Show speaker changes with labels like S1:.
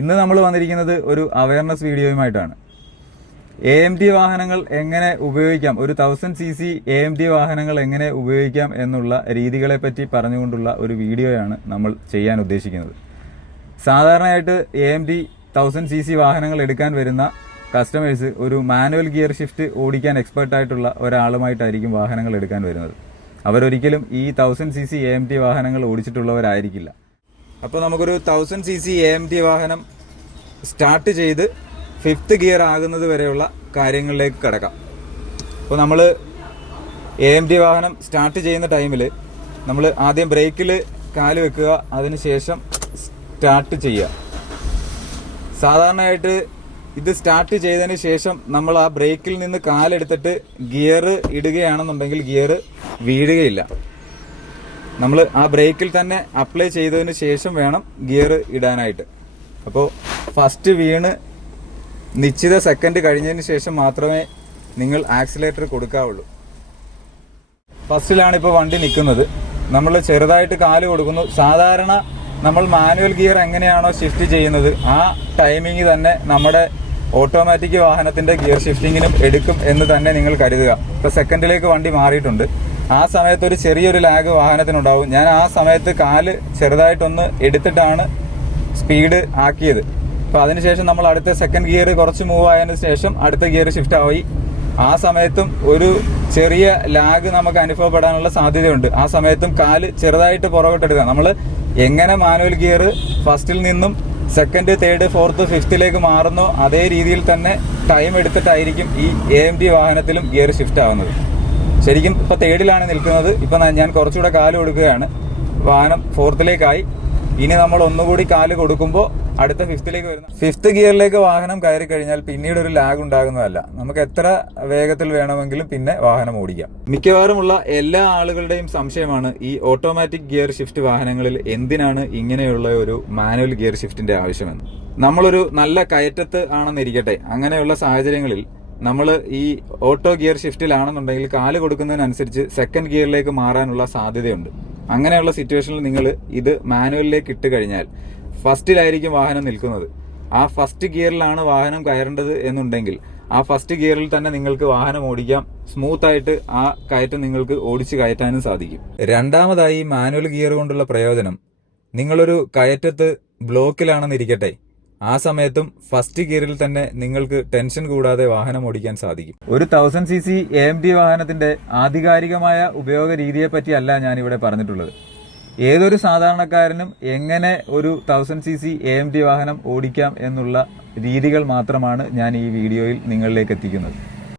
S1: ഇന്ന് നമ്മൾ വന്നിരിക്കുന്നത് ഒരു അവയർനെസ് വീഡിയോയുമായിട്ടാണ് എ എം ടി വാഹനങ്ങൾ എങ്ങനെ ഉപയോഗിക്കാം? ഒരു thousand C C A M T വാഹനങ്ങൾ എങ്ങനെ ഉപയോഗിക്കാം എന്നുള്ള രീതികളെ പറ്റി പറഞ്ഞുകൊണ്ടുള്ള ഒരു വീഡിയോയാണ് നമ്മൾ ചെയ്യാൻ ഉദ്ദേശിക്കുന്നത്. സാധാരണയായിട്ട് A M T thousand C C വാഹനങ്ങൾ എടുക്കാൻ വരുന്ന കസ്റ്റമേഴ്സ് ഒരു മാനുവൽ ഗിയർ ഷിഫ്റ്റ് ഓടിക്കാൻ എക്സ്പെർട്ട് ആയിട്ടുള്ള ഒരാളുമായിട്ടായിരിക്കും വാഹനങ്ങൾ എടുക്കാൻ വരുന്നത്. അവരൊരിക്കലും ഈ thousand C C A M T വാഹനങ്ങൾ ഓടിച്ചിട്ടുള്ളവരായിരിക്കില്ല. അപ്പോൾ നമുക്കൊരു thousand C C A M T വാഹനം സ്റ്റാർട്ട് ചെയ്ത് ഫിഫ്ത്ത് ഗിയർ ആകുന്നത് വരെയുള്ള കാര്യങ്ങളിലേക്ക് കിടക്കാം. അപ്പോൾ നമ്മൾ എ എം ടി വാഹനം സ്റ്റാർട്ട് ചെയ്യുന്ന ടൈമിൽ നമ്മൾ ആദ്യം ബ്രേക്കിൽ കാൽ വെക്കുക അതിനുശേഷം സ്റ്റാർട്ട് ചെയ്യുക. സാധാരണയായിട്ട് ഇത് സ്റ്റാർട്ട് ചെയ്തതിന് ശേഷം നമ്മൾ ആ ബ്രേക്കിൽ നിന്ന് കാലെടുത്തിട്ട് ഗിയർ ഇടുകയാണെന്നുണ്ടെങ്കിൽ ഗിയർ വീഴുകയില്ല. നമ്മൾ ആ ബ്രേക്കിൽ തന്നെ അപ്ലൈ ചെയ്തതിന് ശേഷം വേണം ഗിയർ ഇടാനായിട്ട്. അപ്പോൾ ഫസ്റ്റ് വീണ് നിശ്ചിത സെക്കൻഡ് കഴിഞ്ഞതിന് ശേഷം മാത്രമേ നിങ്ങൾ ആക്സിലേറ്റർ കൊടുക്കാവുള്ളൂ. ഫസ്റ്റിലാണ് ഇപ്പോൾ വണ്ടി നിൽക്കുന്നത്. നമ്മൾ ചെറുതായിട്ട് കാൽ കൊടുക്കുന്നു. സാധാരണ നമ്മൾ മാനുവൽ ഗിയർ എങ്ങനെയാണോ ഷിഫ്റ്റ് ചെയ്യുന്നത് ആ ടൈമിംഗ് തന്നെ നമ്മുടെ ഓട്ടോമാറ്റിക് വാഹനത്തിന്റെ ഗിയർ ഷിഫ്റ്റിങ്ങിനും എടുക്കും എന്ന് തന്നെ നിങ്ങൾ കരുതുക. ഇപ്പൊ സെക്കൻഡിലേക്ക് വണ്ടി മാറിയിട്ടുണ്ട്. ആ സമയത്ത് ഒരു ചെറിയൊരു ലാഗ് വാഹനത്തിനുണ്ടാവും. ഞാൻ ആ സമയത്ത് കാൽ ചെറുതായിട്ടൊന്ന് എടുത്തിട്ടാണ് സ്പീഡ് ആക്കിയത്. അപ്പൊ അതിനുശേഷം നമ്മൾ അടുത്ത സെക്കൻഡ് ഗിയർ കുറച്ച് മൂവ് ആയതിന് ശേഷം അടുത്ത ഗിയർ ഷിഫ്റ്റ് ആയി. ആ സമയത്തും ഒരു ചെറിയ ലാഗ് നമുക്ക് അനുഭവപ്പെടാനുള്ള സാധ്യതയുണ്ട്. ആ സമയത്തും കാൽ ചെറുതായിട്ട് പുറകോട്ടെടുക്കുക. നമ്മൾ എങ്ങനെ മാനുവൽ ഗിയർ ഫസ്റ്റിൽ നിന്നും സെക്കൻഡ് തേർഡ് ഫോർത്ത് ഫിഫ്ത്തിലേക്ക് മാറുന്നോ അതേ രീതിയിൽ തന്നെ ടൈം എടുത്തിട്ടായിരിക്കും ഈ എ എം ഡി വാഹനത്തിലും ഗിയർ ഷിഫ്റ്റ് ആവുന്നത്. ശരിക്കും ഇപ്പൊ തേർഡിലാണ് നിൽക്കുന്നത്. ഇപ്പൊ ഞാൻ കുറച്ചുകൂടെ കാൽ കൊടുക്കുകയാണ്. വാഹനം ഫോർത്തിലേക്കായി. ഇനി നമ്മൾ ഒന്നുകൂടി കാൽ കൊടുക്കുമ്പോൾ അടുത്ത ഫിഫ്ത്തിലേക്ക് വരുന്ന ഫിഫ്ത്ത് ഗിയറിലേക്ക് വാഹനം കയറി കഴിഞ്ഞാൽ പിന്നീട് ഒരു ലാഗ് ഉണ്ടാകുന്നതല്ല. നമുക്ക് എത്ര വേഗത്തിൽ വേണമെങ്കിലും പിന്നെ വാഹനം ഓടിക്കാം. മിക്കവാറുമുള്ള എല്ലാ ആളുകളുടെയും സംശയമാണ് ഈ ഓട്ടോമാറ്റിക് ഗിയർ ഷിഫ്റ്റ് വാഹനങ്ങളിൽ എന്തിനാണ് ഇങ്ങനെയുള്ള ഒരു മാനുവൽ ഗിയർ ഷിഫ്റ്റിന്റെ ആവശ്യമെന്ന്. നമ്മളൊരു നല്ല കയറ്റത്ത് ആണെന്നിരിക്കട്ടെ. അങ്ങനെയുള്ള സാഹചര്യങ്ങളിൽ നമ്മൾ ഈ ഓട്ടോ ഗിയർ ഷിഫ്റ്റിലാണെന്നുണ്ടെങ്കിൽ കാൽ കൊടുക്കുന്നതിനനുസരിച്ച് സെക്കൻഡ് ഗിയറിലേക്ക് മാറാനുള്ള സാധ്യതയുണ്ട്. അങ്ങനെയുള്ള സിറ്റുവേഷനിൽ നിങ്ങൾ ഇത് മാനുവലിലേക്ക് ഇട്ട് കഴിഞ്ഞാൽ ഫസ്റ്റിലായിരിക്കും വാഹനം നിൽക്കുന്നത്. ആ ഫസ്റ്റ് ഗിയറിലാണ് വാഹനം കയറേണ്ടത് എന്നുണ്ടെങ്കിൽ ആ ഫസ്റ്റ് ഗിയറിൽ തന്നെ നിങ്ങൾക്ക് വാഹനം ഓടിക്കാം. സ്മൂത്ത് ആയിട്ട് ആ കയറ്റം നിങ്ങൾക്ക് ഓടിച്ച് കയറ്റാനും സാധിക്കും. രണ്ടാമതായി മാനുവൽ ഗിയർ കൊണ്ടുള്ള പ്രയോജനം നിങ്ങളൊരു കയറ്റത്ത് ബ്ലോക്കിലാണെന്നിരിക്കട്ടെ. ആ സമയത്തും ഫസ്റ്റ് ഗിയറിൽ തന്നെ നിങ്ങൾക്ക് ടെൻഷൻ കൂടാതെ വാഹനം ഓടിക്കാൻ സാധിക്കും. ഒരു thousand C C A M T വാഹനത്തിന്റെ ആധികാരികമായ ഉപയോഗ രീതിയെ പറ്റിയല്ല ഞാൻ ഇവിടെ പറഞ്ഞിട്ടുള്ളത്. ഏതൊരു സാധാരണക്കാരനും എങ്ങനെ ഒരു thousand C C A M T വാഹനം ഓടിക്കാം എന്നുള്ള രീതികൾ മാത്രമാണ് ഞാൻ ഈ വീഡിയോയിൽ നിങ്ങളിലേക്ക് എത്തിക്കുന്നത്.